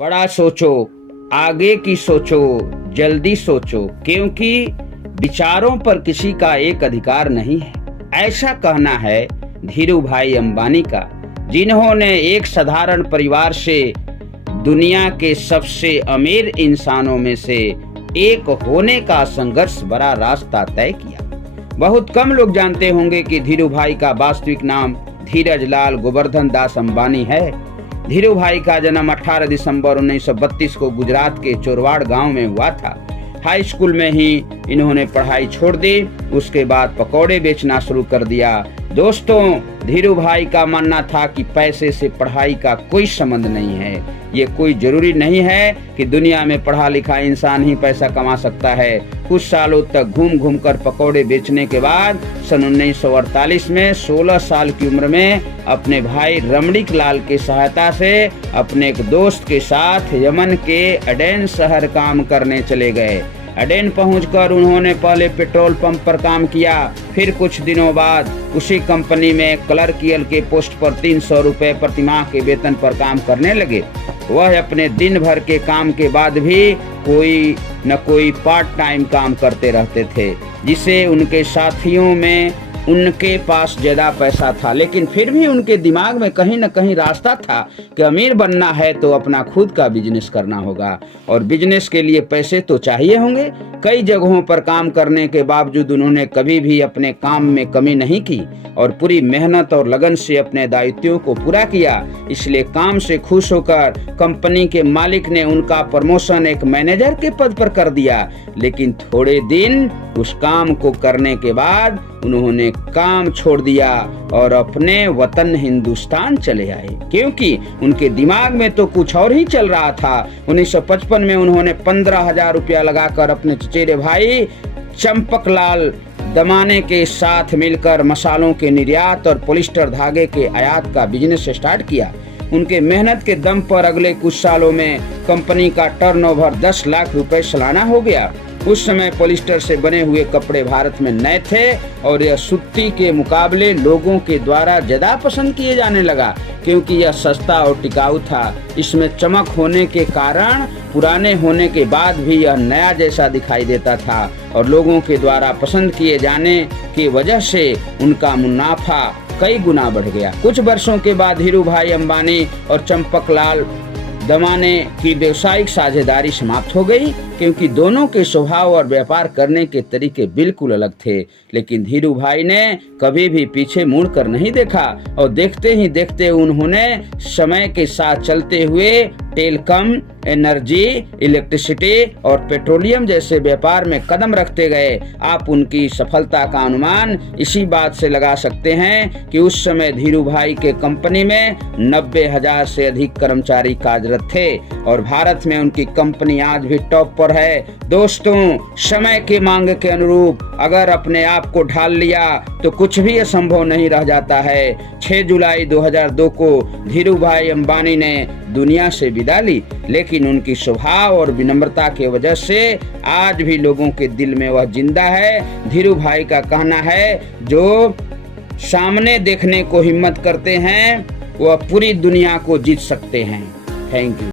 बड़ा सोचो, आगे की सोचो, जल्दी सोचो, क्योंकि विचारों पर किसी का एक अधिकार नहीं है। ऐसा कहना है धीरू भाई अंबानी का, जिन्होंने एक साधारण परिवार से दुनिया के सबसे अमीर इंसानों में से एक होने का संघर्ष भरा रास्ता तय किया। बहुत कम लोग जानते होंगे कि धीरू भाई का वास्तविक नाम धीरज लाल गोवर्धन दास अंबानी है। धीरू भाई का जन्म 18 दिसंबर 1932 को गुजरात के चोरवाड़ गांव में हुआ था। हाई स्कूल में ही इन्होंने पढ़ाई छोड़ दी, उसके बाद पकौड़े बेचना शुरू कर दिया। दोस्तों, धीरू भाई का मानना था कि पैसे से पढ़ाई का कोई संबंध नहीं है। ये कोई जरूरी नहीं है कि दुनिया में पढ़ा लिखा इंसान ही पैसा कमा सकता है। कुछ सालों तक घूम घूम कर पकौड़े बेचने के बाद सन 1948 में 16 साल की उम्र में अपने भाई रमणीक लाल की सहायता से अपने एक दोस्त के साथ यमन के अडेन शहर काम करने चले गए। अडेन पहुंचकर उन्होंने पहले पेट्रोल पंप पर काम किया, फिर कुछ दिनों बाद उसी कंपनी में क्लर्कियल के पोस्ट पर 300 रुपए प्रतिमाह के वेतन पर काम करने लगे। वह अपने दिन भर के काम के बाद भी कोई न कोई पार्ट टाइम काम करते रहते थे, जिसे उनके साथियों में उनके पास ज्यादा पैसा था, लेकिन फिर भी उनके दिमाग में कहीं न कहीं रास्ता था कि अमीर बनना है तो अपना खुद का बिजनेस करना होगा, और बिजनेस के लिए पैसे तो चाहिए होंगे। कई जगहों पर काम करने के बावजूद उन्होंने कभी भी अपने काम में कमी नहीं की और पूरी मेहनत और लगन से अपने दायित्वों को पूरा किया। इसलिए काम से खुश होकर कंपनी के मालिक ने उनका प्रमोशन एक मैनेजर के पद पर कर दिया। लेकिन थोड़े दिन उस काम को करने के बाद उन्होंने काम छोड़ दिया और अपने वतन हिंदुस्तान चले आए, क्योंकि उनके दिमाग में तो कुछ और ही चल रहा था। 1955 में उन्होंने 15,000 रुपया लगाकर अपने चचेरे भाई चंपकलाल दमाने के साथ मिलकर मसालों के निर्यात और पॉलिस्टर धागे के आयात का बिजनेस स्टार्ट किया। उनके मेहनत के दम पर अगले कुछ सालों में कंपनी का टर्नओवर 10 लाख रुपए सालाना हो गया। उस समय पॉलिस्टर से बने हुए कपड़े भारत में नए थे और यह सूती के मुकाबले लोगों के द्वारा ज्यादा पसंद किए जाने लगा, क्योंकि यह सस्ता और टिकाऊ था। इसमें चमक होने के कारण पुराने होने के बाद भी यह नया जैसा दिखाई देता था और लोगों के द्वारा पसंद किए जाने की वजह से उनका मुनाफा कई गुना बढ़ गया। कुछ वर्षों के बाद धीरू भाई अंबानी और चंपकलाल दमाने की व्यवसायिक साझेदारी समाप्त हो गई, क्योंकि दोनों के स्वभाव और व्यापार करने के तरीके बिल्कुल अलग थे। लेकिन धीरू भाई ने कभी भी पीछे मुड़कर नहीं देखा और देखते ही देखते उन्होंने समय के साथ चलते हुए टेलीकॉम, एनर्जी, इलेक्ट्रिसिटी और पेट्रोलियम जैसे व्यापार में कदम रखते गए। आप उनकी सफलता का अनुमान इसी बात से लगा सकते हैं कि उस समय धीरू भाई के कंपनी में 90,000 से अधिक कर्मचारी कार्यरत थे और भारत में उनकी कंपनी आज भी टॉप पर है। दोस्तों, समय की मांग के अनुरूप अगर अपने आप को ढाल लिया तो कुछ भी असंभव नहीं रह जाता है। 6 जुलाई 2002 को धीरू भाई अंबानी ने दुनिया से विदा ली, लेकिन उनकी स्वभाव और विनम्रता की वजह से आज भी लोगों के दिल में वह जिंदा है। धीरू भाई का कहना है, जो सामने देखने को हिम्मत करते हैं वह पूरी दुनिया को जीत सकते हैं। Thank you.